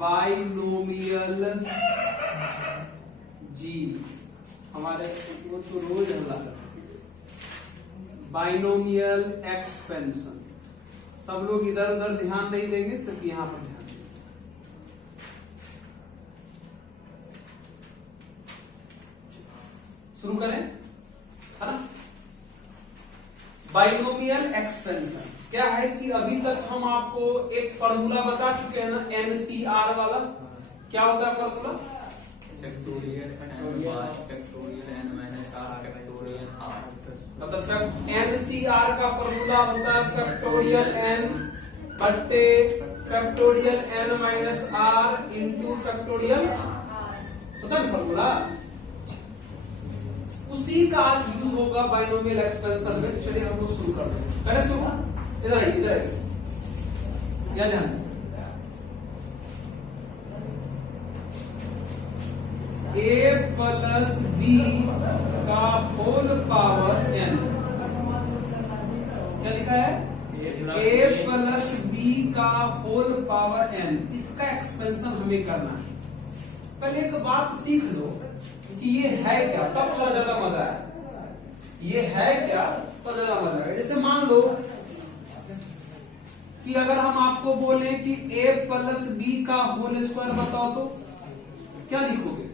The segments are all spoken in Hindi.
बाइनोमियल जी, हमारे वो तो रोज हल्ला करते हैं। बाइनोमियल एक्सपेंशन, सब लोग इधर उधर ध्यान नहीं देंगे, सिर्फ यहां पर ध्यान देंगे। शुरू करें, है ना। बाइनोमियल एक्सपेंशन क्या है कि अभी तक हम आपको एक फॉर्मूला बता चुके हैं ना, एनसीआर वाला। क्या होता है formula? Factorial n minus r factorial r। मतलब एनसीआर का फॉर्मूला होता है फैक्टोरियल n बट्टे factorial n minus r into factorial होता है फॉर्मूला। उसी का आज यूज होगा बाइनोमियल एक्सपेंशन में। तो चलिए हम लोग शुरू करते हैं। पहले शुरू, इधर आइए, इधर आइए, क्या ध्यान। a प्लस बी का होल पावर n, क्या लिखा है? a प्लस बी का होल पावर n, इसका एक्सपेंशन हमें करना है। पहले एक बात सीख लो कि ये है क्या, तब थोड़ा ज्यादा मजा है। ये है क्या तो ज्यादा मजा है। जैसे मान लो कि अगर हम आपको बोले कि a प्लस बी का होल स्क्वायर बताओ, तो क्या लिखोगे?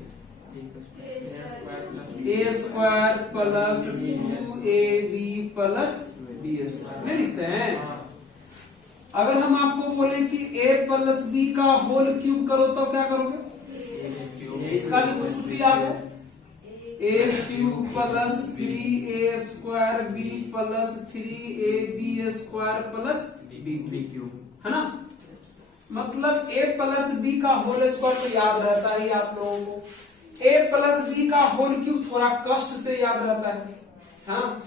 a स्क्वायर plus 2ab plus B square में लिखते हैं। अगर हम आपको बोले कि a प्लस बी का होल क्यूब करो तो क्या करोगे? इसका भी कुछ कुछ याद है, a cube plus 3a square B plus 3ab square plus B cube, है ना। मतलब a प्लस बी का होल स्क्वायर तो याद रहता है आप लोगों को, a प्लस बी का होल क्यूब थोड़ा कष्ट से याद रहता है। हाँ,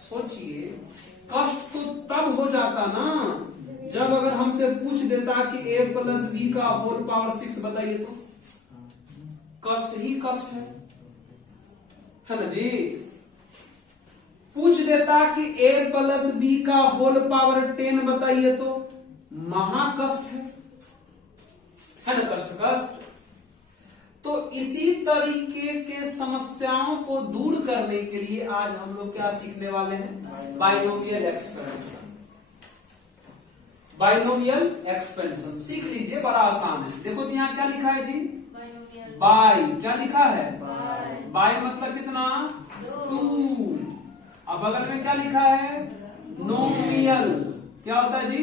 सोचिए कष्ट तो तब हो जाता ना जब अगर हमसे पूछ देता कि a प्लस बी का होल पावर 6 बताइए, तो कष्ट ही कष्ट है ना जी। पूछ देता कि a प्लस बी का होल पावर 10 बताइए, तो महाकष्ट है ना, कष्ट कष्ट। तो इसी तरीके के समस्याओं को दूर करने के लिए आज हम लोग क्या सीखने वाले हैं? Binomial expansion. बाइनोमियल एक्सपेंशन सीख लीजिए, बड़ा आसान है। देखो तो यहाँ क्या लिखा है जी? बाई। क्या लिखा है? बाई मतलब कितना? 2। अब बगल में क्या लिखा है? नोमियल। क्या होता है जी?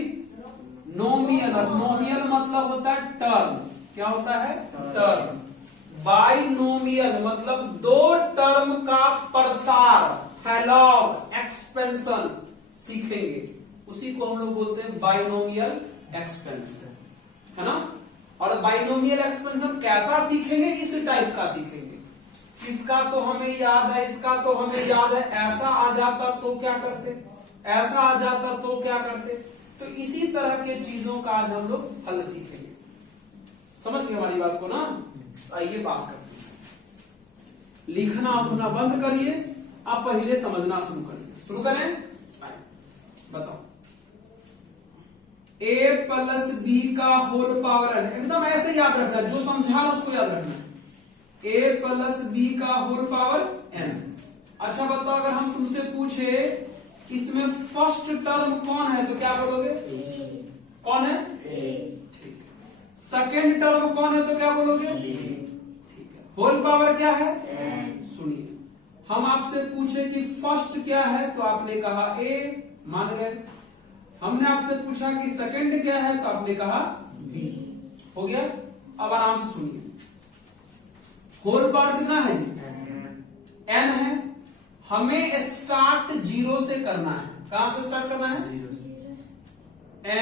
नोमियल। और नोमियल मतलब होता है टर्म। क्या होता है? टर्म। बाइनोमियल मतलब दो टर्म का प्रसार, फैलाव, एक्सपेंशन सीखेंगे, उसी को हम लोग बोलते हैं बाइनोमियल एक्सपेंशन, है ना। और बाइनोमियल एक्सपेंशन कैसा सीखेंगे? इस टाइप का सीखेंगे। इसका तो हमें याद है, इसका तो हमें याद है, ऐसा आ जाता तो क्या करते, ऐसा आ जाता तो क्या करते। तो इसी तरह के चीजों का आज हम लोग हल सीखेंगे। समझ गए हमारी बात को ना? आइए बात करते हैं। लिखना उठना बंद करिए, आप पहले समझना शुरू करिए। शुरू करें, बताओ। a प्लस बी का होल पावर n, एकदम ऐसे याद रखना, जो समझा रहा उसको याद रखना। a प्लस बी का होल पावर n। अच्छा बताओ, अगर हम तुमसे पूछे इसमें फर्स्ट टर्म कौन है तो क्या बोलोगे? कौन है? ठीक। सेकेंड टर्म कौन है तो क्या बोलोगे? ठीक है। होल पावर क्या है? सुनिए, हम आपसे पूछे कि फर्स्ट क्या है तो आपने कहा a, मान गए। हमने आपसे पूछा कि सेकंड क्या है तो आपने कहा b, हो गया। अब आराम से सुनिए, होल पावर कितना है जी? n है। हमें स्टार्ट 0 से करना है। कहां से स्टार्ट करना है? 0 से।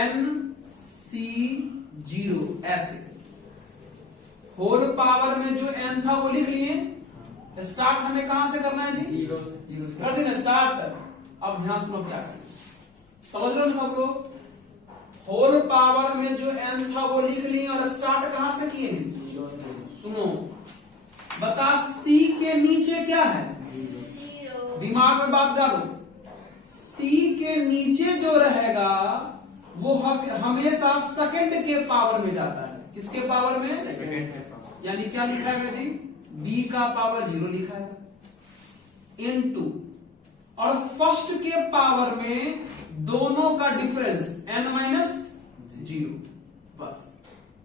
n c 0 ऐसे। होल पावर में जो n था वो लिख लिए। स्टार्ट हमें कहां से करना है जी? 0 से। कर देना स्टार्ट। अब ध्यान सुनो क्या है, समझ रहे हो सब लोग? होल पावर में जो n था वो लिख लिए और स्टार्ट कहां से किए हैं? 0 से। सुनो, बता c के नीचे क्या है? 0। दिमाग में बात डालो, c के नीचे जो रहेगा वो हमेशा सेकंड के पावर में जाता है। किसके पावर में? यानी क्या लिखाएगा जी? b का पावर 0 लिखाएगा इनटू, और फर्स्ट के पावर में दोनों का डिफरेंस n-0। बस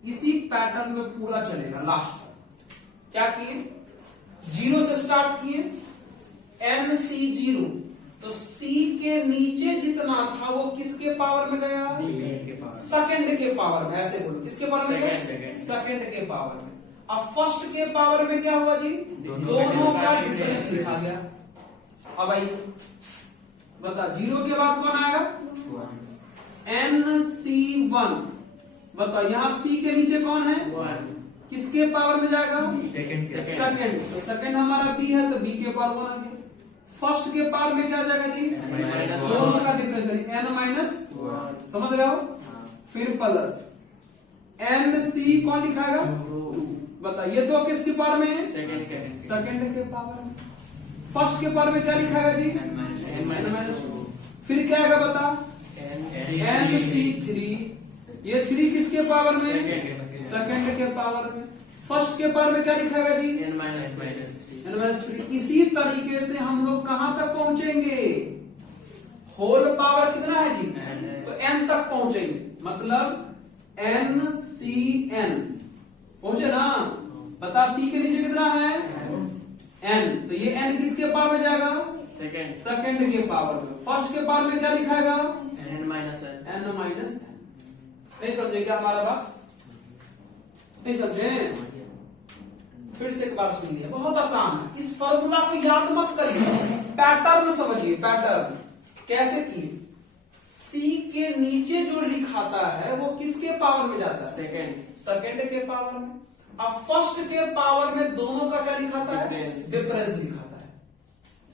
इसी पैटर्न में पूरा चलेगा लास्ट तक। क्या किए? 0 से स्टार्ट किए, nc0, तो c के नीचे जितना था वो किसके पावर में गया? सेकंड के पावर में। ऐसे बोलो, किसके पावर में गया? सेकंड के पावर में। अब फर्स्ट के पावर में क्या हुआ जी? दोनों का डिफरेंस लिखा गया। अब आइए बता, 0 के बाद कौन आएगा? nc1। बता, यहां c के नीचे कौन है? किसके पावर में जाएगा? सेकंड। तो सेकंड हमारा b है, तो b के पावर 1 आ गया। फर्स्ट के पावर में क्या जाएगा जी? दोनों का डिफरेंस n-1। समझ रहे हो? फिर प्लस nc कौन लिखाएगा? 2। बता, ये तो किसके पावर में है? सेकंड के पावर में। फर्स्ट के पावर में क्या लिखाएगा जी? n-2। फिर क्या आएगा बता? nc3। ये 3 किसके पावर में? सेकंड के पावर में। फर्स्ट के पावर में क्या लिखाएगा जी? n-3। इसी तरीके से हम लोग कहां तक पहुंचेंगे? होल पावर कितना है जी? तो n तक पहुंचेंगे, मतलब ncn पहुंचे ना। बता, c के नीचे कितना है? n, तो ये n किसके पावर में जाएगा? सेकंड के पावर में। फर्स्ट के पावर में क्या लिखाएगा? n-n। नहीं समझे क्या हमारा बात? नहीं समझे? फिर से एक बार सुन लिया, बहुत आसान है। इस फॉर्मूला को याद मत करिए, पैटर्न समझिए। पैटर्न कैसे किए? c के नीचे जो लिखाता है वो किसके पावर में जाता है? सेकंड के पावर में। अब फर्स्ट के पावर में दोनों का क्या लिखाता है? डिफरेंस लिखाता है।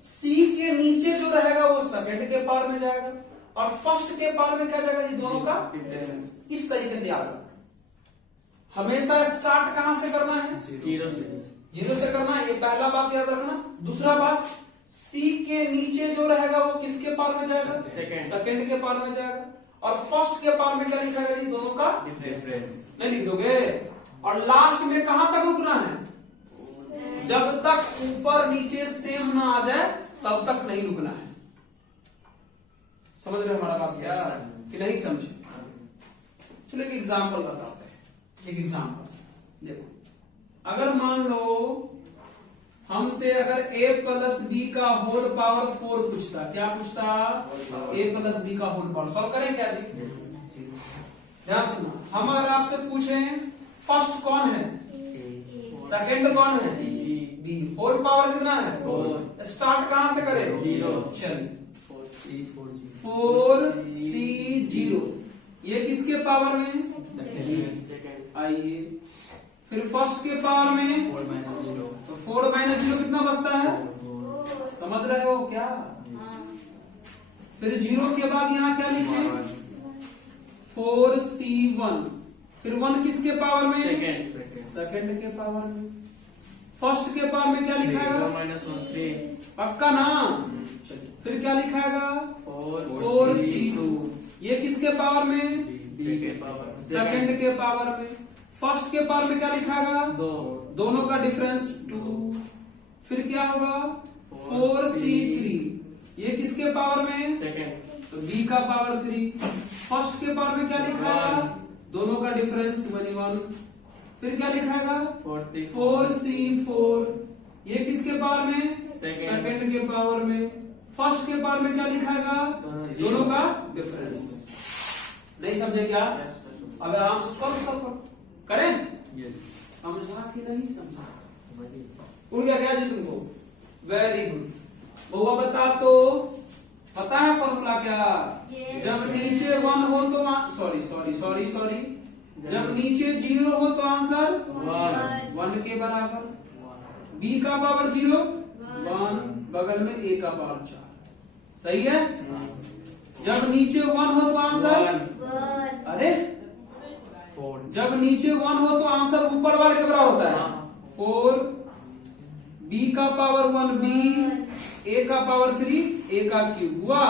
c के नीचे जो रहेगा वो सेकंड के पावर में जाएगा, और फर्स्ट के पावर में क्या जाएगा जी? दोनों का डिफरेंस। इस तरीके से याद रखना। हमेशा स्टार्ट कहां से करना है? 0 से करना है, ये पहला बात याद रखना। दूसरा बात, c के नीचे जो रहेगा वो किसके पावर में जाएगा? सेकंड के पावर में जाएगा, और फर्स्ट के पावर में क्या लिखाएगा जी? दोनों का डिफरेंस। नहीं लिख दोगे? और लास्ट में कहां तक रुकना है? जब तक ऊपर नीचे सेम ना आ जाए तब तक नहीं रुकना है। समझ रहे हमारा बात क्या कि नहीं समझे? चलो एक एग्जांपल बताते हैं। एक एग्जांपल देखो, अगर मान लो हमसे अगर a प्लस b का होल पावर 4 पूछता, क्या पूछता? a प्लस b का होल पावर। सॉल्व करें क्या जी? ध्यान सुनना, हम अगर आपसे पूछें फर्स्ट कौन है? सेकंड कौन है? b। होल पावर कितना है? स्टार्ट कहां से करें? 0। चलिए 4c0, ये किसके पावर में? आइए फिर फर्स्ट के पावर में, तो 4 - 0 कितना बचता है? समझ रहे हो क्या? फिर 0 के बाद यहां क्या लिखे? 4c1। फिर 1 किसके पावर में? सेकंड के पावर में। फर्स्ट के पावर में क्या लिखाएगा? पक्का ना? फिर क्या लिखाएगा? 4c2। ये किसके पावर में? सेकंड के पावर में। फर्स्ट के पावर में क्या लिखाएगा? दोनों का डिफरेंस 2। फिर क्या होगा? 4c3। ये किसके पावर में? तो b का पावर 3। फर्स्ट के पावर में क्या लिखाएगा? दोनों का डिफरेंस 1। फिर क्या लिखाएगा? 4c4। ये किसके पावर में? सेकंड के पावर में। फर्स्ट के पावर में क्या लिखाएगा? दोनों का डिफरेंस। नहीं समझे क्या? अगर आराम से सॉल्व करें। समझा कि नहीं समझा? उड़ गया क्या जी तुमको? Very good. वो बता, तो पता है फॉर्मूला क्या? जब नीचे 1 हो तो सॉरी जब नीचे 0 हो तो आंसर 1 के बराबर। b का पावर 0 1, बगल में a का पावर 4। सही है? जब नीचे 1 हो तो आंसर 1। अरे जब नीचे 1 हो तो आंसर ऊपर वाले के बराबर होता है 4। b का पावर 1 b, a का पावर 3 a का क्यूब हुआ।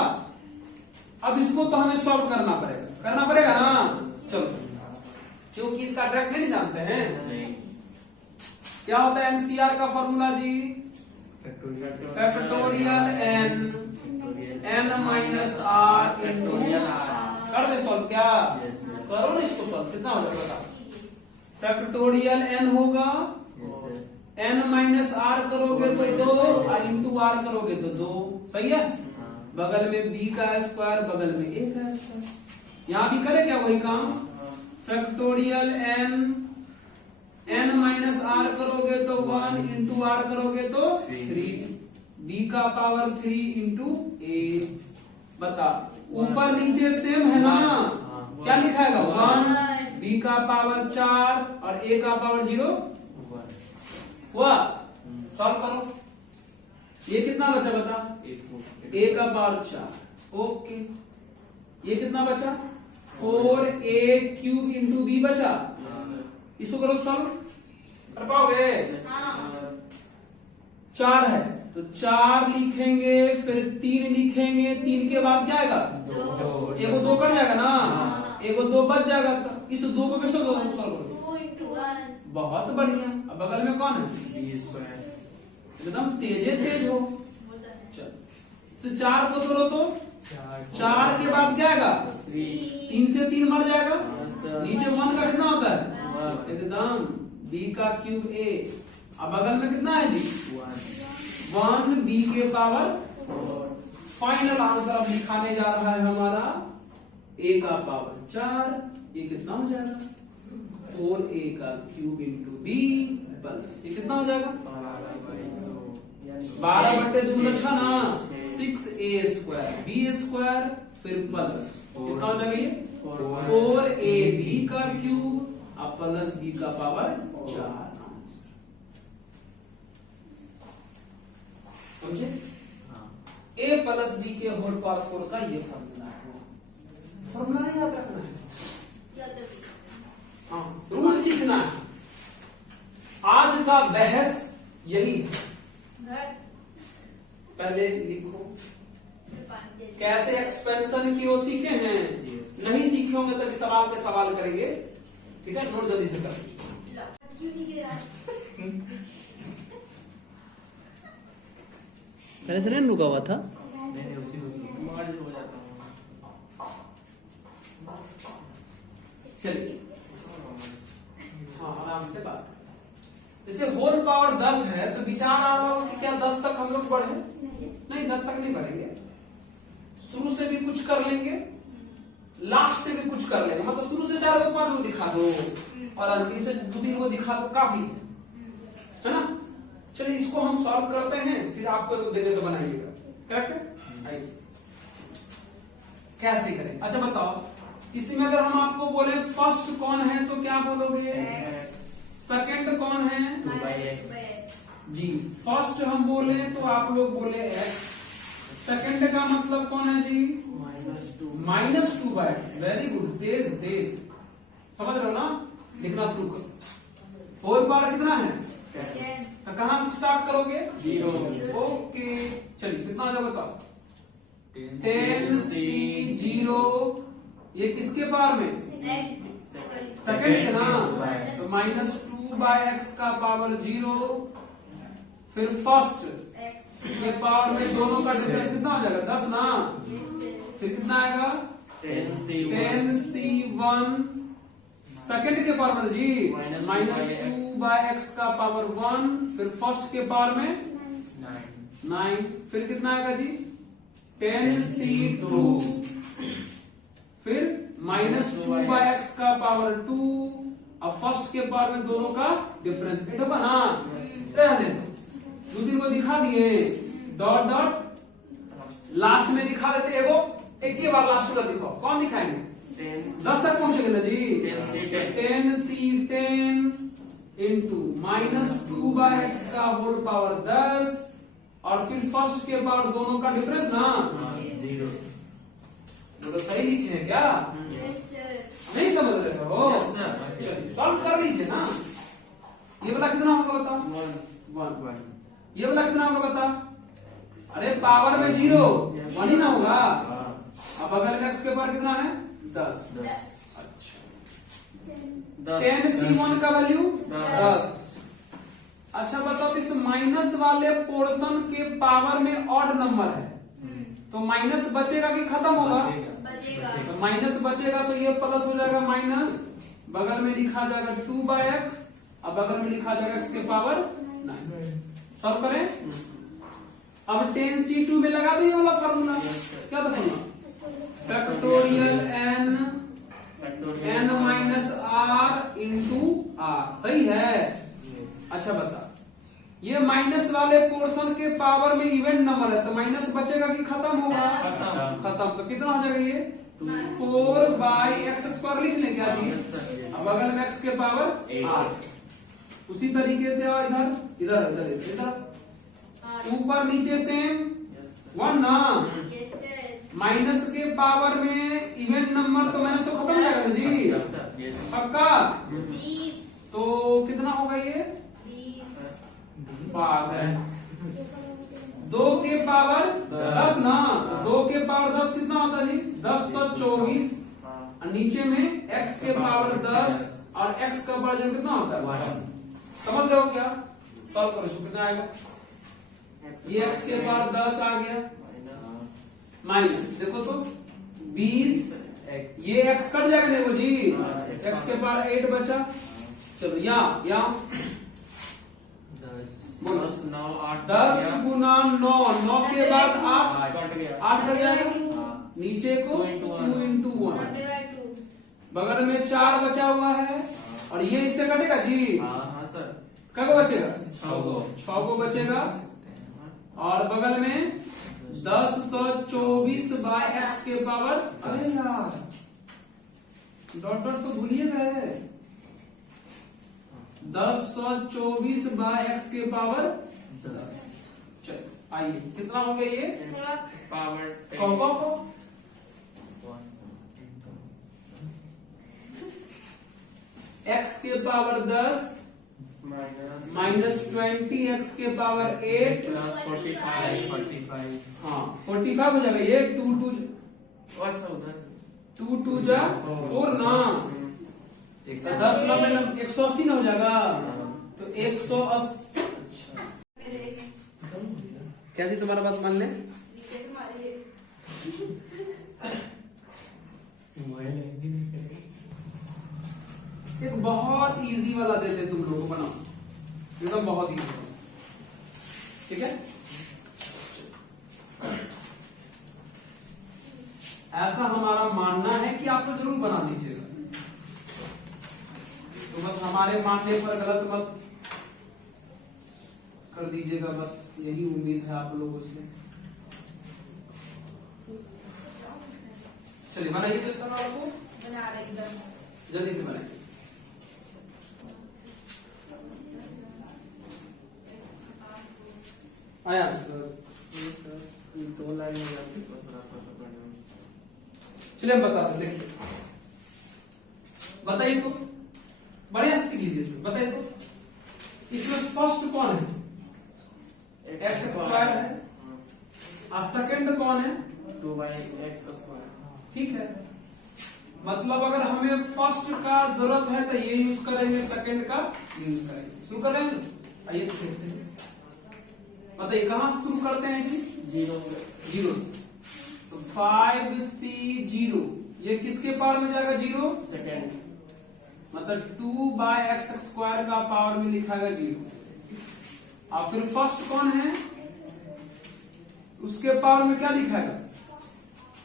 अब इसको तो हमें सॉल्व करना पड़ेगा ना? चलो, क्योंकि इसका डायरेक्ट नहीं जानते हैं? नहीं। क्या होता है एनसीआर का फॉर्मूला जी? Factorial N minus R into कर दे सॉल्व। क्या करो ना इसको सॉल्व, कितना हो जाएगा? फैक्टोरियल एन होगा, एन माइनस आर करोगे तो 2 और इंटू आर करोगे तो 2। सही है? बगल में b का स्क्वायर, बगल में a का स्क्वायर। यहां भी करे क्या वही काम? फैक्टोरियल एन माइनस आर करोगे तो 1, इंटू आर करोगे तो 3, b का पावर 3 इंटू a। बता, ऊपर नीचे सेम है ना? क्या लिखाएगा? 1, b का पावर 4 और a का पावर 0 हुआ। सॉल्व करो। ये कितना बचा बता? a का पावर 4। ओके, ये कितना बचा? 4a क्यूब इंटू b बचा। इसको करो सॉल्व, कर पाओगे? 4 है तो 4 लिखेंगे, फिर 3 लिखेंगे, 3 के बाद क्या आएगा? 2। एगो 2 कट जाएगा ना, एगो 2 बच जाएगा। तो इस 2 को कैसे सॉल्व करो? 2 into 1। बहुत बढ़िया। अब बगल में कौन है? एकदम तेज हो। चल, इसे 4 को तोड़ो तो 4 के बाद क्या आएगा? 3 से 3 मर जाएगा। नीचे 1 का कितना होता है? एकदम b का क्यूब a। अब बगल में कितना है जी? 1 b के पावर। फाइनल आंसर अब लिखाने जा रहा है हमारा a का पावर 4। ये कितना हो जाएगा? 4a का क्यूब इंटू b प्लस ये कितना हो जाएगा? 12/2 अच्छा ना, 6a स्क्वायर b स्क्वायर फिर प्लस कितना हो जाएगा? ये 4ab का क्यूब अब प्लस b का पावर 4। समझे? a प्लस b के होल पावर 4 का ये फॉर्मूला है। फॉर्मूला नहीं याद रखना है, हाँ रूल सीखना है। आज का बहस यही है। पहले लिखो कैसे एक्सपेंशन की वो सीखे हैं। नहीं सीखे होंगे तभी सवाल पे सवाल करेंगे। ठीक है, नोट जल्दी से कर। पहले से नहीं रुका हुआ था। चलिए, हाँ आराम से बात। जैसे होल पावर 10 है तो विचार आ रहा हो कि क्या 10 तक हम लोग बढ़े? नहीं, 10 तक नहीं बढ़ेंगे। शुरू से भी कुछ कर लेंगे, लास्ट से भी कुछ कर लेंगे। मतलब शुरू से 4 को 5 को दिखा दो और अंतिम से 2-3 को दिखा दो, काफी है ना। चलिए इसको हम सॉल्व करते हैं, फिर आपको देने तो बनाइएगा। करेक्ट है? कैसे करें? अच्छा बताओ, इसी में अगर हम आपको बोले फर्स्ट कौन है तो क्या बोलोगे? सेकंड कौन है? जी, फर्स्ट हम बोले तो आप लोग बोले x। सेकंड का मतलब कौन है जी? -2/x। वेरी गुड, तेज तेज समझ रहे हो ना। लिखना शुरू करो। होल पावर कितना है? तो कहां से स्टार्ट करोगे? 0। ओके, चलिए कितना आ जाएगा बताओ? 10c0। ये किसके पावर में? सेकंड के ना, तो -2/x का पावर 0। फिर फर्स्ट के पावर में दोनों का डिफरेंस कितना हो जाएगा? 10 ना। फिर कितना आएगा? 10c1। सेकंड के पावर में जी -2/x का पावर 1। फिर फर्स्ट के पावर में 9। फिर कितना आएगा जी? 10c2। फिर -2/x का पावर 2। अब फर्स्ट के पावर में दोनों का डिफरेंस एट होगा ना। रहने दो, 2-3 को दिखा दिए। डॉट डॉट लास्ट में दिखा देते। एगो एक ही बार लास्ट का दिखाओ। कौन दिखाएंगे? 10 तक पहुंचेंगे ना जी। 10c10 इंटू -2/x का होल पावर 10 और फिर फर्स्ट के पावर दोनों का डिफरेंस ना 0। तो सही लिखे हैं क्या? नहीं समझ रहे हो? चलिए सॉल्व कर लीजिए ना। ये वाला कितना होगा बताओ? 1। ये वाला कितना होगा बता? अरे पावर में 0, 1 ही ना होगा। अब बगल में x के पावर कितना है? 10। अच्छा 10C1 का वैल्यू 10। अच्छा बताओ, इस माइनस वाले पोर्शन के पावर में ऑड नंबर है तो माइनस बचेगा कि खत्म होगा? बचेगा। तो माइनस बचेगा तो ये प्लस हो जाएगा माइनस, बगल में लिखा जाएगा 2/x और बगल में लिखा जाएगा x के पावर 9। सॉल्व करें। अब 10C2 में लगा दो ये वाला फार्मूला। क्या था formula? Factorial n minus r into r। सही है। अच्छा बता, ये माइनस वाले पोर्शन के पावर में इवेंट नंबर है तो माइनस बचेगा कि खत्म होगा? खत्म। तो कितना हो जाएगा ये? 4/x² लिख लें क्या जी? अब बगल में x के पावर 8। उसी तरीके से आओ इधर इधर इधर इधर ऊपर नीचे सेम 1 ना। माइनस के पावर में इवेंट नंबर तो माइनस तो खत्म हो जाएगा जी पक्का। तो कितना होगा ये? 2 के पावर 10 ना। 2 के पावर 10 कितना होता है जी? 1024। और नीचे में x के पावर 10 और x का पावर कितना होता है? समझ रहे हो क्या? सॉल्व करो, कितना आएगा? ये x के पावर 10 आ गया माइनस, देखो तो 20, ये x कट जाएगा देखो जी, x के पावर 8 बचा। चलो यहाँ 10 गुना 9 के बाद 8 कट जाएगा, नीचे को 2 इंटू 1, बगल में 4 बचा हुआ है और ये इससे कटेगा जी। क्या को बचेगा? 6 को बचेगा और बगल में 1024/x के पावर। अरे यार डॉट डॉट तो भूलिए गए। 1024/x के पावर 10। चलो आइए कितना हो गया ये पावर को x के पावर 10 माइनस 20x के पावर 8 प्लस 45। हाँ 45 हो जाएगा ये। 2 2 जा 4 ना, 10 में 180 ना हो जाएगा तो 180। क्या जी तुम्हारा बात मान ले? एक बहुत इजी वाला देते तुम लोगों को, बनाओ एकदम बहुत इजी, ठीक है। ऐसा हमारा मानना है कि आप लोग जरूर बना दीजिएगा, तो बस हमारे मानने पर गलत मत कर दीजिएगा, बस यही उम्मीद है आप लोगों से। चलिए बनाइए क्वेश्चन आपको, जल्दी से बनाइए। आया दो लाइन में जाती है। चलिए हम बताते, देखिए बताइए तो, बढ़िया सीख लीजिए इसमें। बताइए तो इसमें फर्स्ट कौन है? x² है और सेकंड कौन है? 2/x²। ठीक है, मतलब अगर हमें फर्स्ट का जरूरत है तो ये यूज करेंगे, सेकंड का यूज करेंगे। शुरू करेंगे, आइए देखते हैं। बताइए कहां से शुरू करते हैं जी? 0 से। तो 5C0 ये किसके पावर में जाएगा? 0 सेकंड, मतलब 2/x² का पावर में लिखाएगा 0। और फिर फर्स्ट कौन है? उसके पावर में क्या लिखाएगा?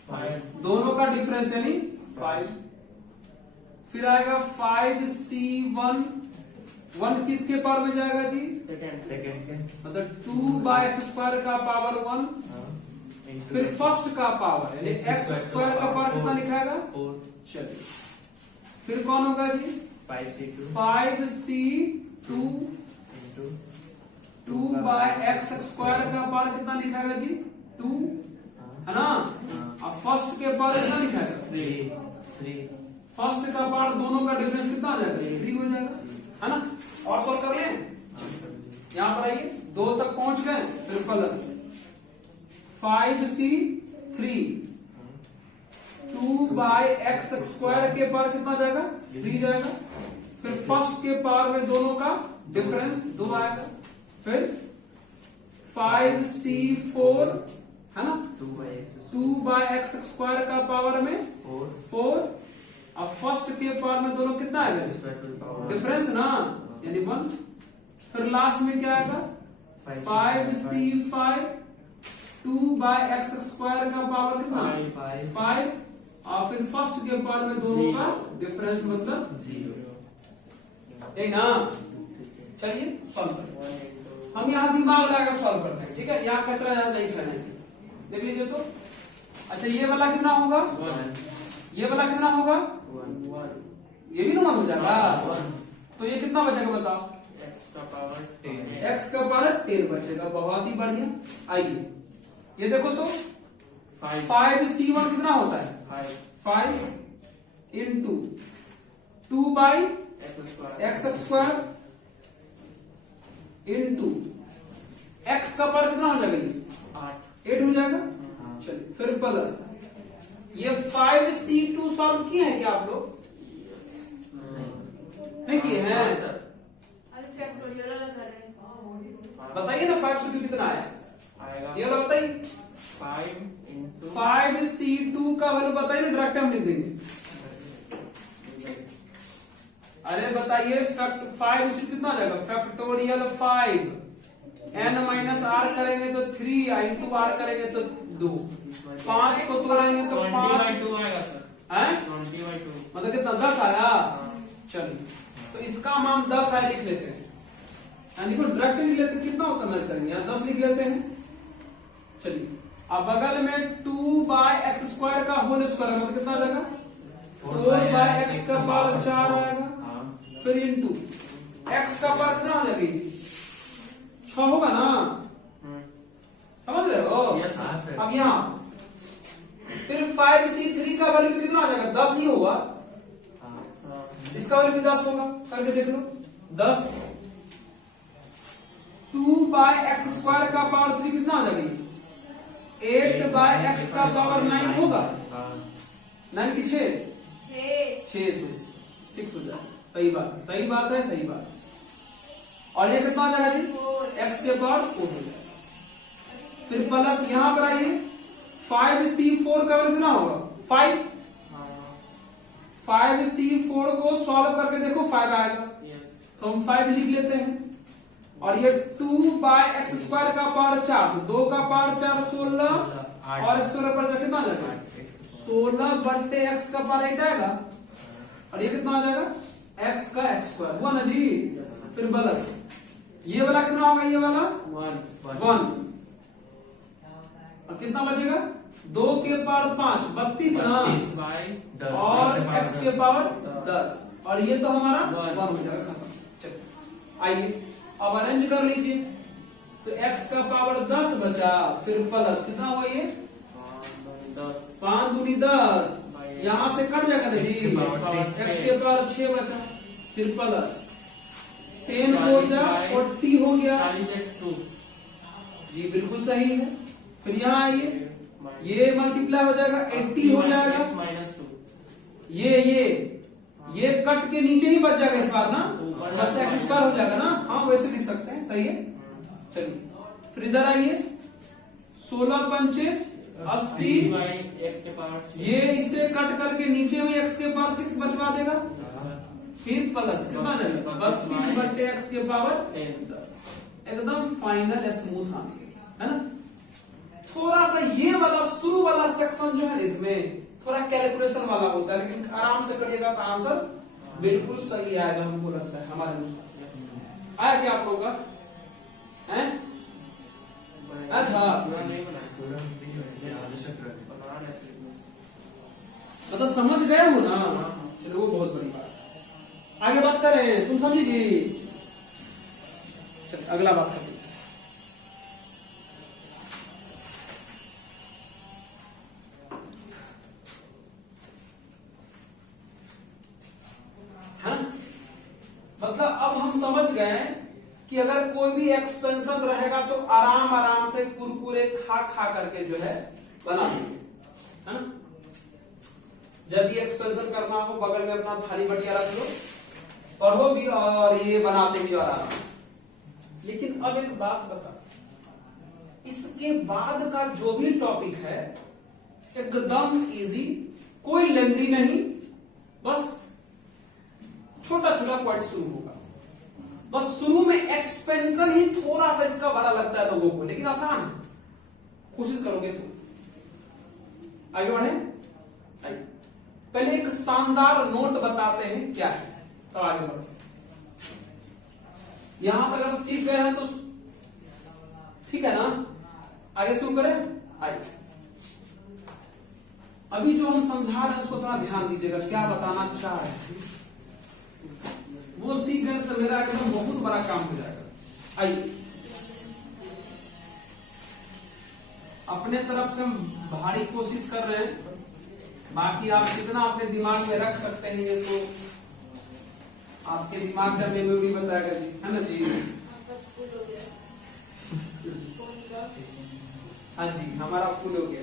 5। दोनों का डिफरेंस यानी 5। फिर आएगा 5C1, 1 किसके पावर में जाएगा जी? सेकंड, मतलब 2/x² का पावर 1। फिर फर्स्ट का पावर यानी x² का पावर कितना लिखाएगा? 4। चलिए फिर कौन होगा जी? 5C2 2/x² का पावर कितना लिखाएगा जी? 2 है ना। अब फर्स्ट के पावर कितना लिखाएगा? 3। फर्स्ट का पावर दोनों का डिफरेंस कितना आ जाएगा? 3 हो जाएगा, है ना। और सॉल्व कर लें, यहां पर आइए 2 तक पहुंच गए, फिर plus 5C3 2 by X square के पावर कितना जाएगा 3 जाएगा। फिर फर्स्ट के पावर में दोनों का डिफरेंस 2 आएगा। फिर 5c4 है ना 2 बाय एक्स स्क्वायर का पावर में 4। अब फर्स्ट के पावर में दोनों कितना आएगा डिफरेंस ना यानी 1। फिर लास्ट में क्या आएगा 5c5 2 बाय एक्स स्क्वायर का पावर कितना 5 और फिर फर्स्ट के पावर में दोनों का डिफरेंस मतलब 0 यही ना। चलिए सॉल्व करते हैं। हम यहाँ दिमाग लगाकर सॉल्व करते हैं, ठीक है। यहाँ कचरा ज्यादा नहीं फैलाएंगे। देख लीजिए तो अच्छा ये वाला कितना होगा 1 ये वाला कितना होगा 1 ये भी ना 1 हो जाएगा। तो ये कितना बचेगा बताओ x का पावर 10 x का पावर 10 बचेगा। बहुत ही बढ़िया। आइए ये देखो तो 5c1 कितना होता है 5 into 2 by x square into x का पावर कितना हो जाएगा 8 हो जाएगा। चलिए फिर प्लस ये 5c2 सॉल्व किए हैं क्या आप लोग नहीं किए हैं बताइए ना 5c2 कितना आया ये वाला बताइए 5c2 का वैल्यू बताइए ना डायरेक्ट हम लिख देंगे। अरे बताइए 5c कितना आ जाएगा फैक्टोरियल 5 n माइनस आर करेंगे तो 3 इंटू आर करेंगे तो 2 5 को तोड़ेंगे तो 20/2 आएगा सर 20/2 मतलब कितना 10 आया। चलिए तो इसका मान 10 आया लिख लेते हैं। देखो डायरेक्ट लिख लेते कितना होता मैच करेंगे यहाँ 10 लिख लेते हैं। चलिए अब बगल में 2 बाय एक्स स्क्वायर का होल स्क्वायर मतलब कितना आ जाएगा 4 बाय एक्स का पावर 4 आएगा। फिर इंटू एक्स का पावर कितना हो जाएगी 6 होगा ना समझ रहे हो। अब यहाँ फिर 5c3 का वैल्यू कितना आ जाएगा 10 ही होगा। इसका वैल्यू भी 10 होगा करके देख लो 10 2 बाय एक्स स्क्वायर का पावर 3 कितना आ जाएगी 8 बाय एक्स का पावर 9 होगा 9 की 6 से 6 हो जाएगा। सही बात है सही बात है सही बात है। और ये कितना आ जाएगा जी एक्स के पावर 4 हो जाएगा। फिर प्लस यहां पर आइए 5c4 का वैल्यू कितना होगा 5c4 को सॉल्व करके देखो 5 आएगा तो हम 5 लिख लेते हैं। और ये 2 बाय एक्स स्क्वायर का पावर 4 तो 2 का पावर 4 16 और 16 पर कितना आ जाएगा 16 बट्टे एक्स का पावर 8 आएगा। और ये कितना आ जाएगा एक्स का एक्स स्क्वायर हुआ ना जी। फिर प्लस ये वाला कितना होगा ये वाला 1 और कितना बचेगा 2 के पावर 5 32 ना और x के पावर 10 और ये तो हमारा 1 हो जाएगा खत्म। चलिए आइए अब अरेंज कर लीजिए तो x का पावर 10 बचा। फिर प्लस कितना हुआ ये 5 दूनी 10 यहां से कट जाएगा ना जी x के पावर 6 बचा। फिर प्लस 10 4 40 हो गया 40x2 जी बिल्कुल सही है। फिर यहाँ आइए ये मल्टीप्लाई हो जाएगा 80 हो जाएगा ये कट के नीचे ही बच जाएगा इस बार ना मतलब एक्स स्क्वायर हो जाएगा ना। हाँ वैसे लिख सकते हैं सही है। चलिए फिर इधर आइए 16 पंचे 80 ये इससे कट करके नीचे में एक्स के पावर 6 बचवा देगा। फिर प्लस कितना जाएगा 32 बट्टे एक्स के पावर 10 एकदम फाइनल स्मूथ आंसर है ना। थोड़ा सा ये वाला शुरू वाला सेक्शन जो है इसमें थोड़ा कैलकुलेशन वाला होता है लेकिन आराम से करिएगा तो आंसर बिल्कुल सही आएगा हमको लगता है हमारे अनुसार। आया क्या आप लोगों का है मतलब समझ गए हो ना। चलो वो बहुत बड़ी बात। आगे बात करें तुम समझ लीजिए। चलो अगला बात करें मतलब अब हम समझ गए कि अगर कोई भी एक्सपेंशन रहेगा तो आराम से कुरकुरे खा खा करके जो है बना देंगे है ना। जब भी एक्सपेंशन करना हो बगल में अपना थाली बटिया रख लो, पढ़ो भी और ये बनाते भी और आराम से। लेकिन अब एक बात बता, इसके बाद का जो भी टॉपिक है एकदम इजी, कोई लेंदी नहीं, बस छोटा छोटा पॉइंट शुरू होगा। बस शुरू में एक्सपेंशन ही थोड़ा सा इसका बड़ा लगता है लोगों को, लेकिन आसान है, कोशिश करोगे तो। आगे बढ़े, आइए पहले एक शानदार नोट बताते हैं क्या है, तो आगे बढ़े। यहां तक अगर सीख गए हैं तो ठीक है ना, आगे शुरू करें। आइए अभी जो हम समझा रहे हैं उसको थोड़ा ध्यान दीजिएगा, क्या बताना चाह रहे हैं वो सीख गए तो मेरा एकदम बहुत बड़ा काम हो जाएगा। आइए अपने तरफ से हम भारी कोशिश कर रहे हैं, बाकी आप कितना अपने दिमाग में रख सकते हैं ये तो आपके दिमाग का मेमोरी बताएगा जी, है ना जी। हाँ जी हमारा फुल हो गया,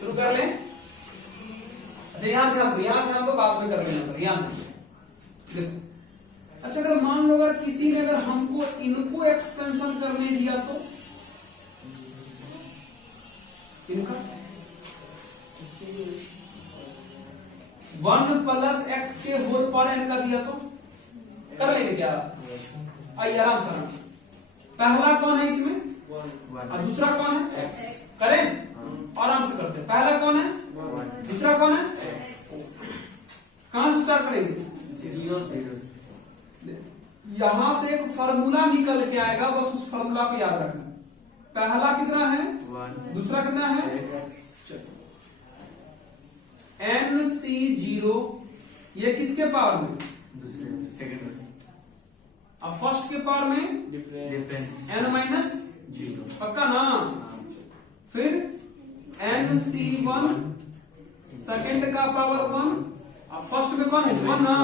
शुरू कर लें। अच्छा यहाँ ध्यान दो, बाद में कर लेना, यहाँ देखो। अच्छा अगर मान लो अगर किसी ने अगर हमको इनको एक्सपेंशन करने दिया तो इनका 1 प्लस एक्स के होल पावर एन का दिया तो कर लेंगे क्या? आइए आराम से आराम। पहला कौन है इसमें? और दूसरा कौन है? एक्स। करें आराम से करते हैं। पहला कौन है? दूसरा कौन है? कहां से स्टार्ट करेंगे? 0 से। यहां से एक फार्मूला निकल के आएगा, बस उस फार्मूला को याद रखना। पहला कितना है? 1। दूसरा कितना है? NC0 ये किसके पावर में? दूसरे सेकंड में। अब फर्स्ट के पावर में डिफरेंस n-0 पक्का ना। फिर NC1 सेकंड का पावर 1, अब फर्स्ट में कौन है? 1 ना,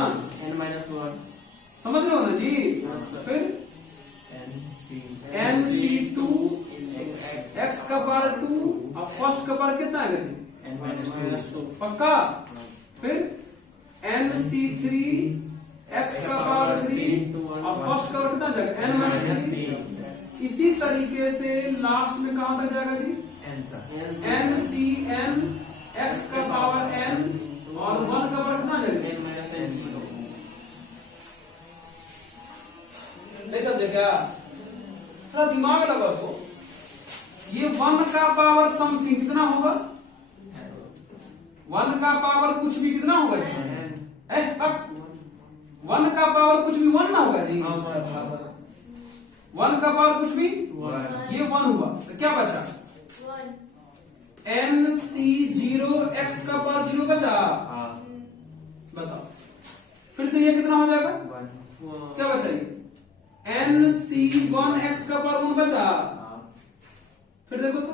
n-1 समझ रहे हो ना जी। फिर NC2 x का पावर 2, अब फर्स्ट का पावर कितना है गति? n-2 पक्का। फिर NC3 x का पावर 3, अब फर्स्ट का पावर कितना जाएगा? n-3। इसी तरीके से लास्ट में कहां तक जाएगा जी? NCn x का पावर n और 1 का पावर कितना जाएगा? नहीं समझे क्या? थोड़ा दिमाग लगा तो ये 1 का पावर समथिंग कितना होगा? 1 का पावर कुछ भी कितना होगा जी? 1 का पावर कुछ भी 1 ना होगा जी। 1 का पावर कुछ भी ये 1 हुआ तो क्या बचा? NC0 x का पावर 0 बचा। बताओ फिर से ये कितना हो जाएगा? 1 क्या बचा? ये NC1 x का पावर 1 बचा। फिर देखो तो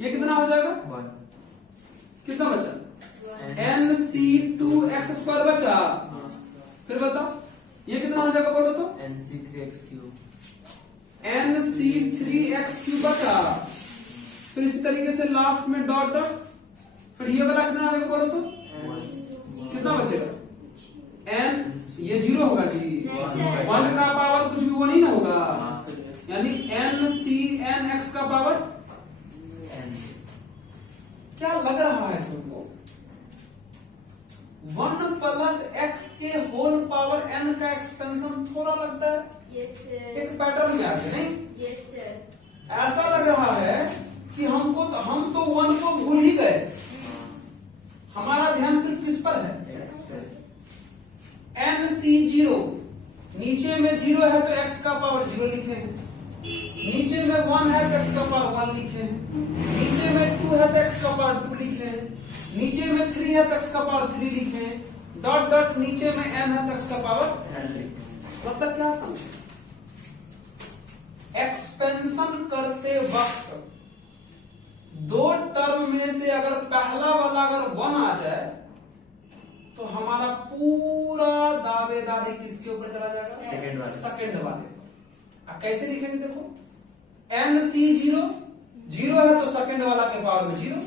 ये कितना हो जाएगा? 1 कितना बचा? NC2 x स्क्वायर बचा। फिर बताओ ये कितना हो जाएगा? बोलो तो NC3x3 बचा। फिर इसी तरीके से लास्ट में डॉट डॉट, फिर ये वाला कितना आएगा? बोलो तो कितना बचेगा? n ये 0 होगा जी। 1 का पावर कुछ भी 1 ही ना होगा, यानी NCn x का पावर n। क्या लग रहा है तुमको? 1 प्लस x के होल पावर n का एक्सपेंशन थोड़ा लगता है? yes, एक पैटर्न में आके नहीं? yes, ऐसा लग रहा है कि हम तो 1 को भूल ही गए, हमारा ध्यान सिर्फ किस पर है? x पर। NC0 नीचे में 0 है तो x का पावर 0 लिखे हैं, नीचे में 1 है तो x का पावर 1 लिखे हैं, नीचे में 2 है तो x का पावर 2 लिखे हैं, नीचे में 3 है तो x का पावर 3 लिखे हैं, डॉट डॉट नीचे में n है तो x का पावर n लिखे हैं। मतलब क्या समझे? एक्सपेंशन करते वक्त दो टर्म में से अगर पहला वाला अगर 1 आ जाए तो हमारा पूरा दावेदारी किसके ऊपर चला जाएगा? सेकंड वाले। अब कैसे लिखेंगे? देखो NC0 0 है तो सेकंड वाला के पावर में 0,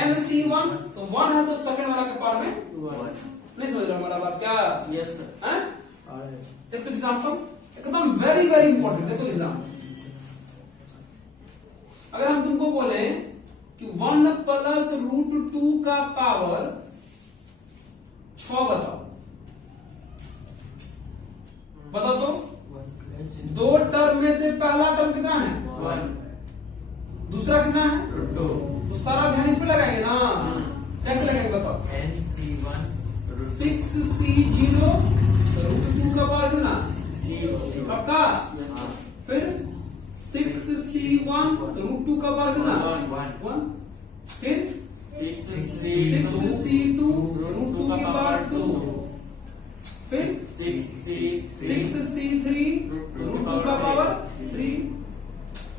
NC1 तो 1 है तो सेकंड वाला के पावर में 1 नहीं समझ रहा हमारा बात क्या? यस सर हैं? देखो एग्जांपल एकदम वेरी वेरी इंपॉर्टेंट। देखो एग्जांपल अगर हम तुमको बोले कि 1 प्लस रूट 2 का पावर 6 बताओ, बताओ तो दो टर्म में से पहला टर्म कितना है? 1 दूसरा कितना है? 2 तो सारा ध्यान इस पे लगाएंगे ना। कैसे लगाएंगे बताओ? NC1 6C0 रूट 2 का पावर कितना? 0 पक्का? फिर 6C1 रूट 2 का पावर कितना? 1। फिर 6C2 रूट 2 की पावर 2। फिर 6C3 रूट 2 का पावर 3।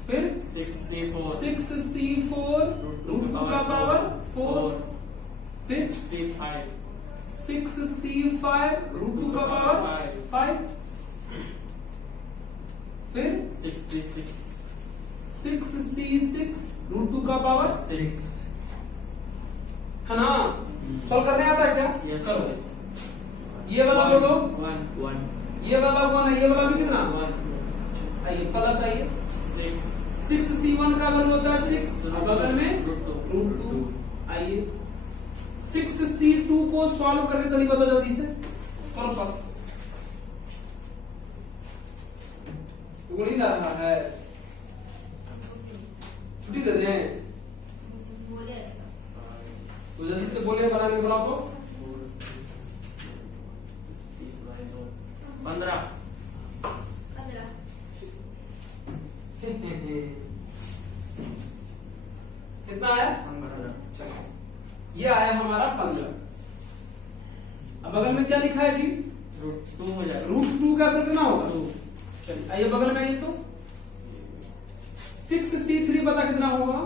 फिर 6C4 रूट 2 का पावर 4। फिर 6C5 रूट 2 का पावर 5। फिर 6C6 रूट 2 का पावर 6 है ना। सॉल्व करने आता है क्या? यस करो। सर ये वाला बोलो, 1 ये वाला 1 है, ये वाला भी कितना? 1 आइए प्लस आइए। 6 6C1 का वैल्यू होता है 6 बगल में रूट रूट 2। आइए 6C2 को सॉल्व करके तरीका बता जल्दी से करो सॉल्व। तुमको नहीं आ रहा है? छुट्टी दे दें तो जल्दी से बोलिए, बनाएंगे बनाओ तो 15 कितना आया? चलो ये आया हमारा 15। अब बगल में क्या लिखा है जी? रूट 2 हो जाएगा रूट 2 का सर कितना होगा? 2 चलिए आइए बगल में आइए तो 6C3 पता कितना होगा?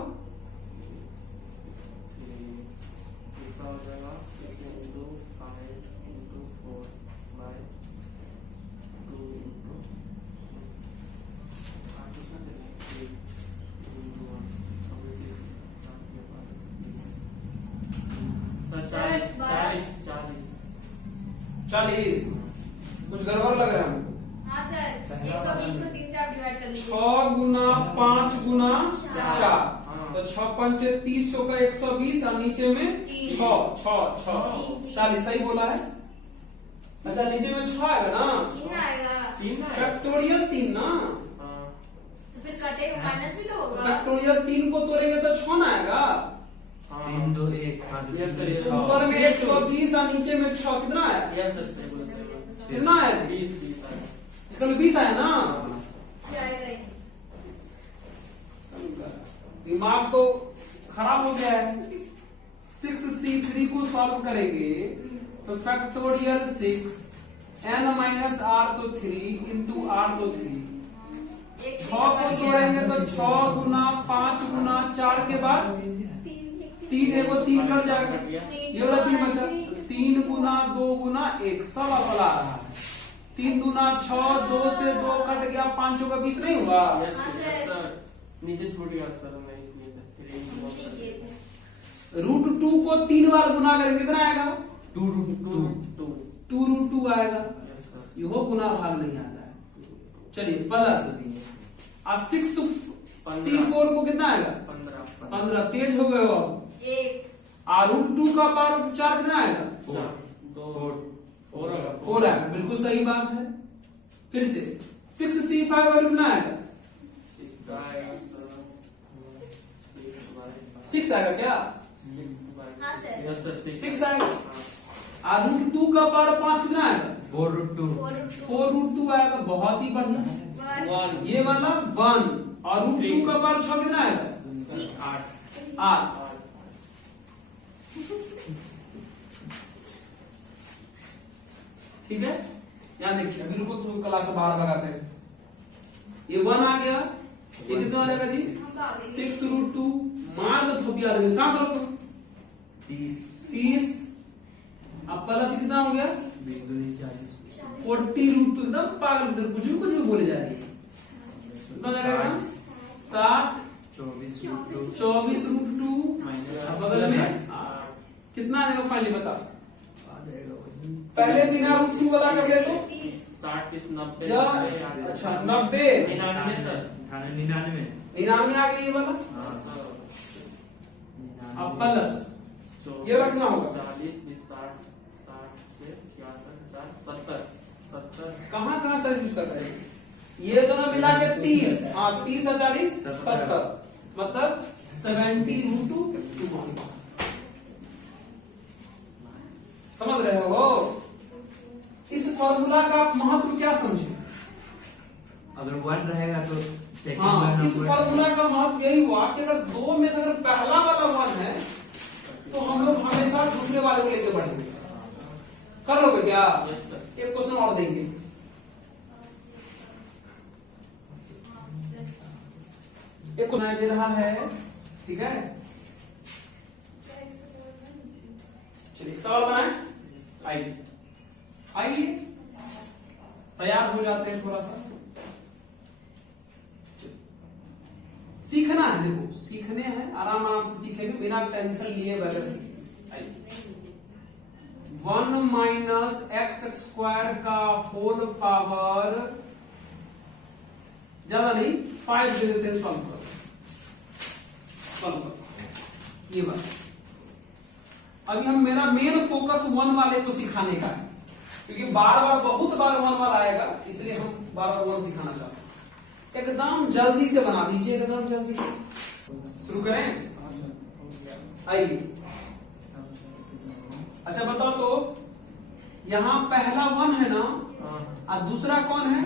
इसका हो जाएगा 6 into 5 into 4 by 2 into sir 40। कुछ गड़बड़ लग रहा है हमको। हाँ सर 120 को 3 से आप डिवाइड कर लीजिए। 6 गुना 5 गुना 4 हाँ। तो 6 5 30 का 120 और नीचे में 6 40 सही बोला है। अच्छा नीचे में 6 आएगा ना? 3 आएगा 3 है फैक्टोरियल 3 ना, तो फिर कटेगा माइनस भी तो होगा। फैक्टोरियल 3 को तोड़ेंगे तो 6 ना आएगा। 3 2 1 यस सर ऊपर में 120 और नीचे में 6 कितना आया? यस सर सही बोला सर कितना आया? 20 इसका भी 20 आया ना। आएगा ही। दिमाग तो खराब हो गया है। 6C3 को सॉल्व करेंगे तो फैक्टोरियल 6 n माइनस r तो 3 इंटू r तो 3। 6 को तोड़ेंगे तो 6 गुना 5 गुना 4 के बाद 3 एगो 3 कट जाएगा। ये वाला 3 बचा। 3 गुना 2 गुना 1 सब अकल आ रहा है। 3 गुना 6 2 से 2 कट गया 5 का 20 नहीं हुआ। यस सर नीचे छूट गया सर नहीं किए थे रूट 2 को 3 बार गुना करेंगे कितना आएगा? 2 रूट 2 रूट 2 आएगा। यस सर यो गुना भाग नहीं आता है। चलिए प्लस 6C4 को कितना आएगा? 15 तेज हो गए हो। 1 और रूट 2 का पावर 4 कितना आएगा? 4 आएगा। बिल्कुल सही बात है। फिर से 6C5 का कितना आएगा? 6 आएगा क्या? हाँ सर यस सर 6 आएगा। और रूट 2 का पावर 5 कितना आएगा? 4 रूट 2 4 रूट 2 आएगा। बहुत ही बढ़िया। 1 ये वाला 1 और रूट 2 का पावर 6 कितना आएगा? 8। ठीक है, यहाँ देखिए अभी रुको तो क्लास से बाहर भगाते हैं। ये 1 आ गया। ये कितना आ जाएगा जी? 6 रूट 2 मार्ग थोपिया लगे शाम करो तुम 30 अब प्लस कितना हो गया? 40 रूट 2 एकदम पागल कुछ भी बोले जा रही है। कितना लगेगा? 60 24√2 बगल में कितना आ जाएगा फाइनली बता। पहले बिना √2 वाला कर ले तो 60 30 90 अच्छा 90 99 सर 99 आ गई ये वाला। अब प्लस ये रखना होगा 40 20 60 66 66 70 कहाँ 40 यूज करता है ये दोनों मिला के 30 हाँ 30 और 40 70 मतलब 70√2 समझ रहे हो। इस फॉर्मूला का आप महत्व क्या समझे। अगर 1 रहेगा तो हाँ इस फॉर्मूला का महत्व यही हुआ कि अगर दो में से अगर पहला वाला 1 है तो हम लोग हमेशा दूसरे वाले को लेके बढ़ेंगे। कर लोगे क्या। यस सर एक क्वेश्चन और देंगे। एक क्वेश्चन दे रहा है ठीक है। चलिए सवाल बनाए आइए तैयार हो जाते हैं थोड़ा सा सीखना है। देखो सीखने हैं आराम आराम से सीखेंगे बिना टेंशन लिए बगैर सीखेंगे। 1 माइनस एक्स स्क्वायर का होल पावर ज्यादा नहीं 5 दे देते हैं। सॉल्व करो ये बात। अभी हम मेरा मेन फोकस 1 वाले को सिखाने का है क्योंकि बार बार बहुत बार 1 वाला आएगा इसलिए हम बार बार 1 सिखाना चाहते हैं। एकदम जल्दी से बना दीजिए एकदम जल्दी से। शुरू करें आइए। अच्छा बताओ तो यहाँ पहला 1 है ना और दूसरा कौन है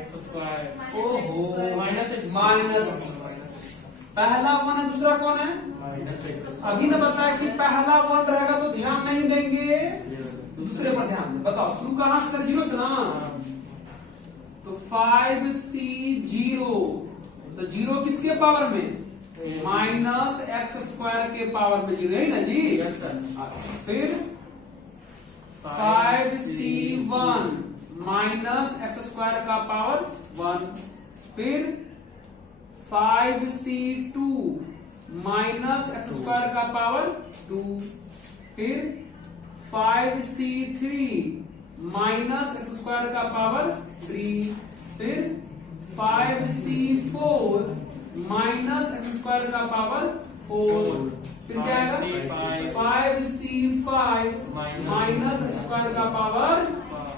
x स्क्वायर ओहो माइनस पहला 1 है दूसरा कौन है अभी ने बताया कि पहला 1 रहेगा तो ध्यान नहीं देंगे दूसरे पर ध्यान दें। बताओ शुरू कहां से करें 0 से ना तो 5c0 तो 0 किसके पावर में माइनस एक्स स्क्वायर के पावर में 0 है ना जी। यस सर फिर 5c1 माइनस एक्स स्क्वायर का पावर 1 फिर 5c2 माइनस एक्स स्क्वायर का पावर 2 फिर 5c3 माइनस एक्स स्क्वायर का पावर 3 फिर 5c4 माइनस एक्स स्क्वायर का पावर 4 फिर क्या आएगा 5c5 माइनस एक्स स्क्वायर का पावर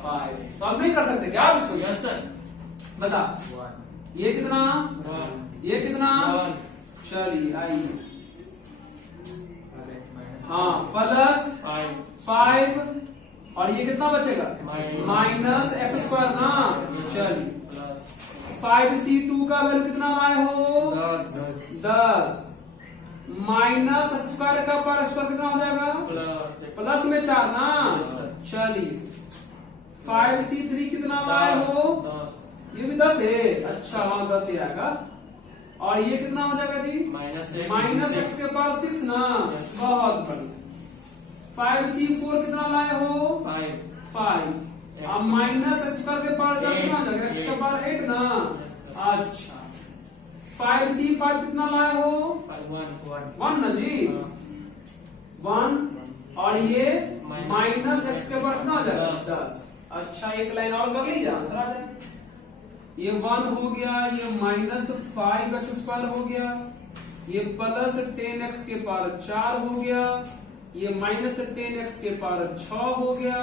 5। तो आप नहीं कर सकते क्या आप इसको। यस सर बता ये कितना ये कितना चलिए आइए हाँ प्लस 5 और ये कितना बचेगा माइनस एक्स स्क्वायर ना। चलिए 5c2 का वैल्यू कितना लाए हो 10 माइनस एक्स स्क्वायर का पावर स्क्वायर कितना हो जाएगा प्लस में 4 ना। चलिए 5c3 कितना लाए हो ये भी 10 है। अच्छा हाँ 10 ही आएगा और ये कितना हो जाएगा जी माइनस एक्स के पावर 6 ना। बहुत बढ़िया 5c4 कितना लाए हो 5 अब माइनस एक्स स्क्वायर के पावर 4 कितना हो जाएगा एक्स के पावर 8 ना। अच्छा 5c5 कितना लाए हो 1 ना जी 1 और ये माइनस एक्स के पावर कितना हो जाएगा 10। अच्छा एक लाइन और कर लीजिए आंसर आ जाएगा। ये 1 हो गया ये माइनस 5x स्क्वायर हो गया ये प्लस 10x के पावर 4 हो गया ये माइनस 10x के पावर 6 हो गया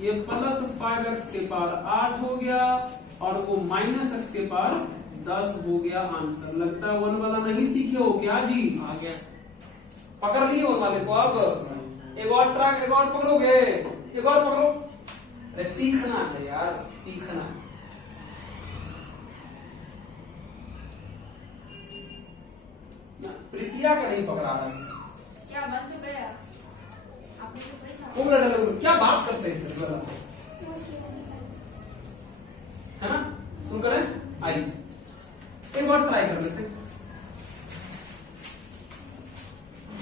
ये प्लस 5x के पावर 8 हो गया और वो माइनस x के पावर 10 हो गया आंसर। लगता है 1 वाला नहीं सीखे हो क्या जी आ गया पकड़ लिए 1 वाले को। अब एक और ट्रैक एक और पकड़ोगे एक और पकड़ो। अरे सीखना है यार सीखना है। प्रीतिया का नहीं पकड़ा रहा क्या बन तो गया आपने तो नहीं छापा। क्या बात करते हैं सर है ना। सुन करें आइए एक बार ट्राई कर लेते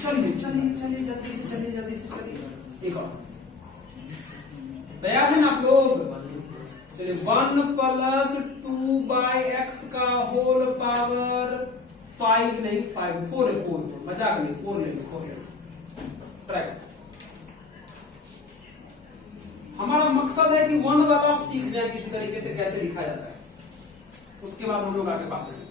चलिए चलिए चलिए जल्दी से चलिए एक और तैयार है ना आप लोग। चलिए 1 + 2/x का होल पावर 5 नहीं 5 4 है 4 मजाक नहीं 4 ले लो ट्रैक। हमारा मकसद है कि 1 वाला आप सीख जाए किसी तरीके से कैसे लिखा जाता है, उसके बाद हम लोग आगे बात करेंगे।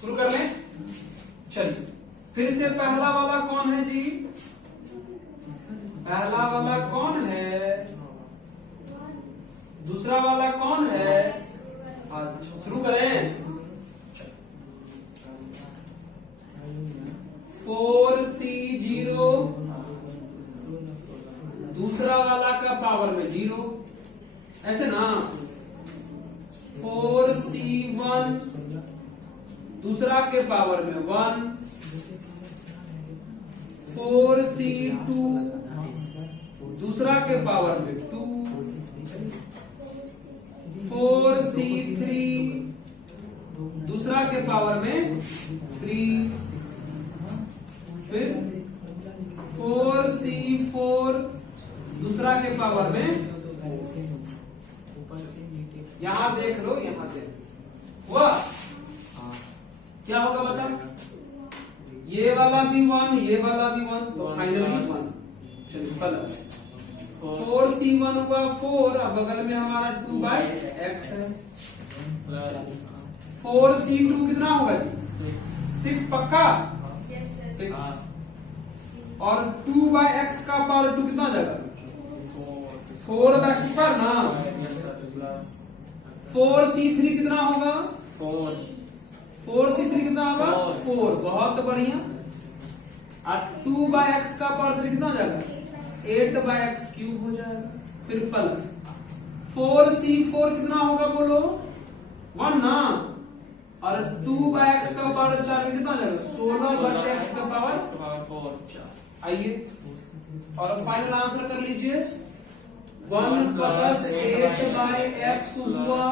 शुरू कर लें, चलिए फिर से पहला वाला कौन है जी? पहला वाला कौन है? दूसरा वाला कौन है? शुरू करें। 4C0 दूसरा वाला का पावर में 0, ऐसे ना। 4C1 दूसरा के पावर में 1, 4C2 दूसरा के पावर में 2, 4C3 दूसरा के पावर में 3, फिर 4C4 दूसरा के पावर में, यहां देख लो, यहां देख हुआ क्या होगा बता? ये वाला भी 1, ये वाला भी 1, तो फाइनली 1। चलिए प्लस 4C1 हुआ 4, अब बगल में हमारा 2/x है। 4C2 कितना होगा जी? 6 पक्का? 6 और 2/x का पावर 2 कितना जाएगा? 4/x ना। 4C3 कितना होगा? 4C3 कितना होगा? 4। बहुत बढ़िया। और 2/x का पावर कितना हो जाएगा? 8/x क्यूब हो जाएगा। फिर प्लस 4C4 कितना होगा बोलो? 1 ना। और 2/x का पावर 4 कितना हो जाएगा? 16/x का पावर 4। आइए और फाइनल आंसर कर लीजिए। 1 प्लस 8/x हुआ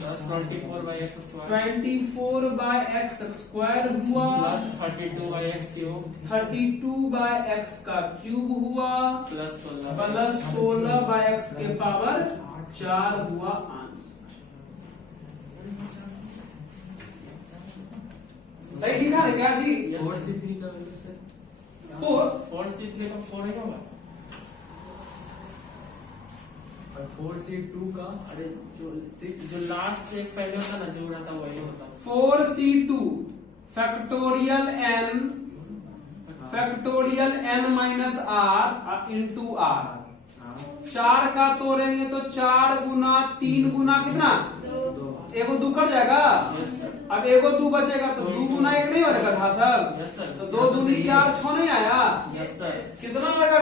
24/x स्क्वायर, 24/x स्क्वायर हुआ 32/x क्यूब, 32/x का क्यूब हुआ प्लस 16/x के पावर 4 हुआ आंसर। सही लिखा है क्या जी? 4C3 का वैल्यू सर 4C3 का 4 है क्या होगा? और 4C2 का अरे जो लास्ट से पहले होता ना, जो रहता वही होता। 4C2 factorial n minus r into r। 4 का तोड़ेंगे तो 4 गुना 3 गुना कितना? 2। एगो 2 कट जाएगा। Yes sir. अब एगो 2 बचेगा तो 2 गुना 1 नहीं हो जाएगा था सब? Yes sir. तो 2 दूनी 4 6 नहीं आया? Yes sir. कितना लगा?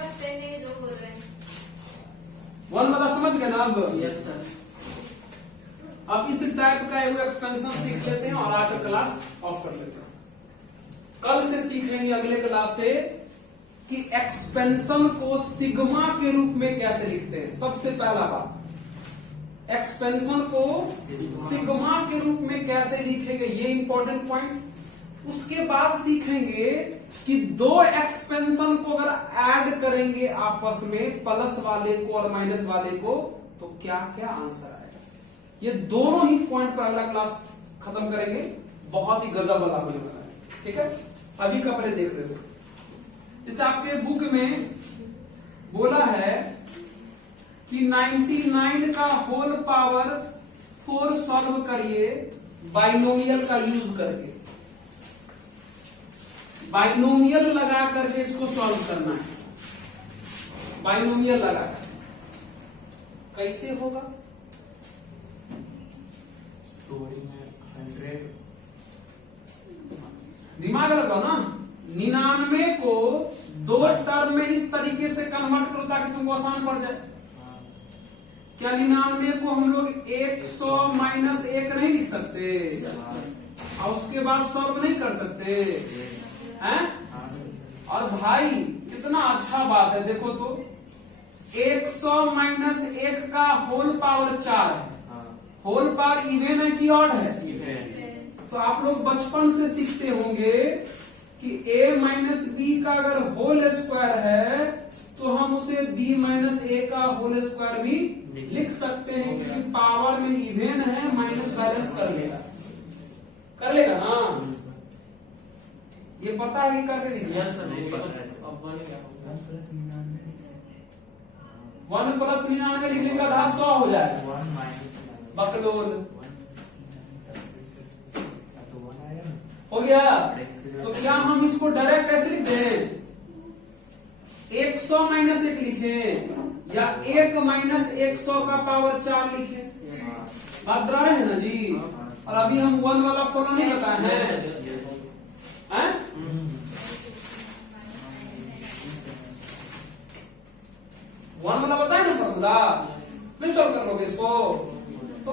1 वाला समझ गए ना अब? Yes sir. अब इस टाइप का एगो एक्सपेंशन सीख लेते हैं और आज का क्लास ऑफ कर लेते हैं। कल से सीखेंगे अगले क्लास से कि एक्सपेंशन को सिग्मा के रूप में कैसे लिखते हैं। सबसे पहला बात, एक्सपेंशन को सिग्मा के रूप में कैसे लिखेंगे, ये इंपॉर्टेंट पॉइंट। उसके बाद सीखेंगे कि 2 एक्सपेंशन को अगर ऐड करेंगे आपस में, प्लस वाले को और माइनस वाले को, तो क्या क्या आंसर आएगा। ये दोनों ही पॉइंट पर अगला क्लास खत्म करेंगे। बहुत ही गजब वाला होने वाला है, ठीक है। अभी का पहले देख रहे हो, इस आपके बुक में बोला है कि 99 का होल पावर 4 सॉल्व करिए बाइनोमियल का यूज करके। बाइनोमियल लगा करके इसको सॉल्व करना है। बाइनोमियल लगा कर कैसे होगा? स्टोरिंग है 100। दिमाग लगाओ ना। 99 को 2 टर्म में इस तरीके से कन्वर्ट करो ताकि तुमको आसान पड़ जाए। क्या 99 को हम लोग 100 माइनस 1 नहीं लिख सकते? और उसके बाद सॉल्व नहीं कर सकते हैं? और भाई कितना अच्छा बात है, देखो तो 100 माइनस 1 का होल पावर 4 है। होल पावर इवेन है कि ऑड है? तो आप लोग बचपन से सीखते होंगे कि a माइनस बी का अगर होल स्क्वायर है तो हम उसे b माइनस ए का होल स्क्वायर भी लिख सकते हैं, क्योंकि पावर में इवेन है, माइनस बैलेंस कर लेगा ना। ये पता है कि करके दिखा? यस सर, नहीं पता है सर। अब वन क्या होगा? 1 प्लस 99 लिख सकते 1 प्लस 99 लिख लेंगे तो 100 हो जाएगा। 1 माइनस बकलोल 1 इसका तो 1 आया ना। हो गया। तो क्या हम इसको डायरेक्ट कैसे लिख दें? 100 माइनस 1 लिखें या 1 माइनस 100 का पावर 4 लिखें? बात बता रहे हैं ना जी। और अभी हम 1 वाला फॉर्मूला नहीं बताए हैं, हैं? 1 वाला बताए ना फॉर्मूला, नहीं सॉल्व कर लोगे इसको तो?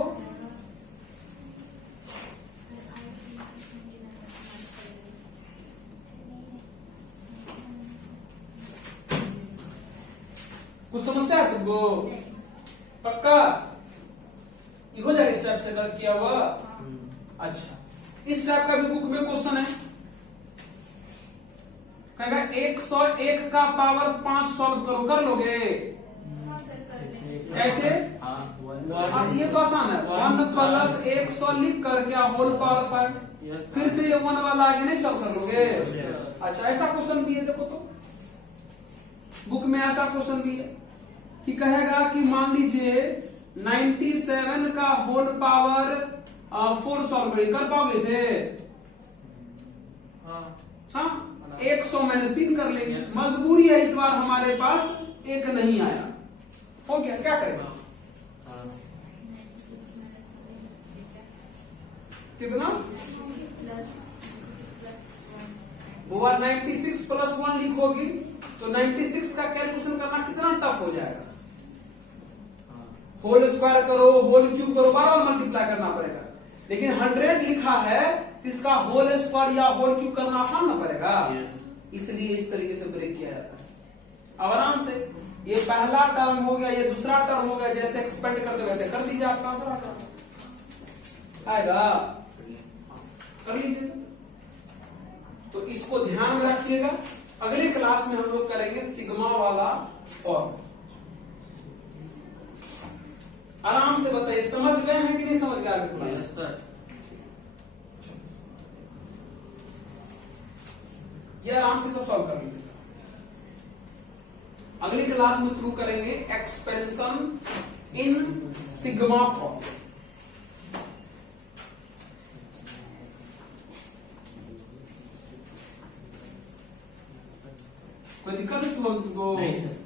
कुछ समस्या है तुमको? पक्का ये हो जाएगा इस टाइप से कर किया हुआ? अच्छा, इस टाइप का भी बुक में क्वेश्चन है, कहेगा 101 का पावर 5 सॉल्व करो, कर लोगे? हाँ सर, कर लेंगे। कैसे? हाँ, अब ये तो आसान है, 1 प्लस 100 लिख कर क्या होल पावर 5, यस फिर से ये 1 वाला आगे नहीं सॉल्व कर लोगे? अच्छा, ऐसा क्वेश्चन भी है, देखो तो बुक में ऐसा क्वेश्चन भी है कि कहेगा कि मान लीजिए 97 का होल पावर 4 सॉल्व कर पाओगे इसे? हाँ, 100 माइनस 3 कर लेंगे। मजबूरी है इस बार हमारे पास 1 नहीं आया, हो गया, क्या करेगा? कितना? वो 96 प्लस 1 लिखोगी तो 96 का कैलकुलेशन करना कितना टफ हो जाएगा। होल स्क्वायर करो, होल क्यूब करो, बार मल्टीप्लाई करना पड़ेगा। लेकिन 100 लिखा है तो इसका होल स्क्वायर या होल क्यूब करना आसान ना पड़ेगा, इसलिए इस तरीके से ब्रेक किया जाता है। अब आराम से ये पहला टर्म हो गया, ये दूसरा टर्म हो गया, जैसे एक्सपेंड करते वैसे कर दीजिए, आपका आंसर आएगा, कर लीजिए। तो इसको ध्यान में रखिएगा, अगली क्लास में हम लोग करेंगे सिग्मा वाला फॉर्म। आराम से बताइए, समझ गए हैं कि नहीं समझ गए आगे क्लास? Yes sir. ये आराम से सब सॉल्व कर लीजिए। अगली क्लास में शुरू करेंगे एक्सपेंशन इन सिग्मा फॉर्म। कोई दिक्कत है तुमको? नहीं सर।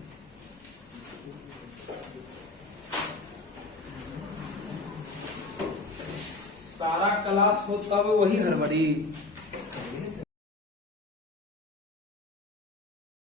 सारा क्लास होता हुआ वही हड़बड़ी।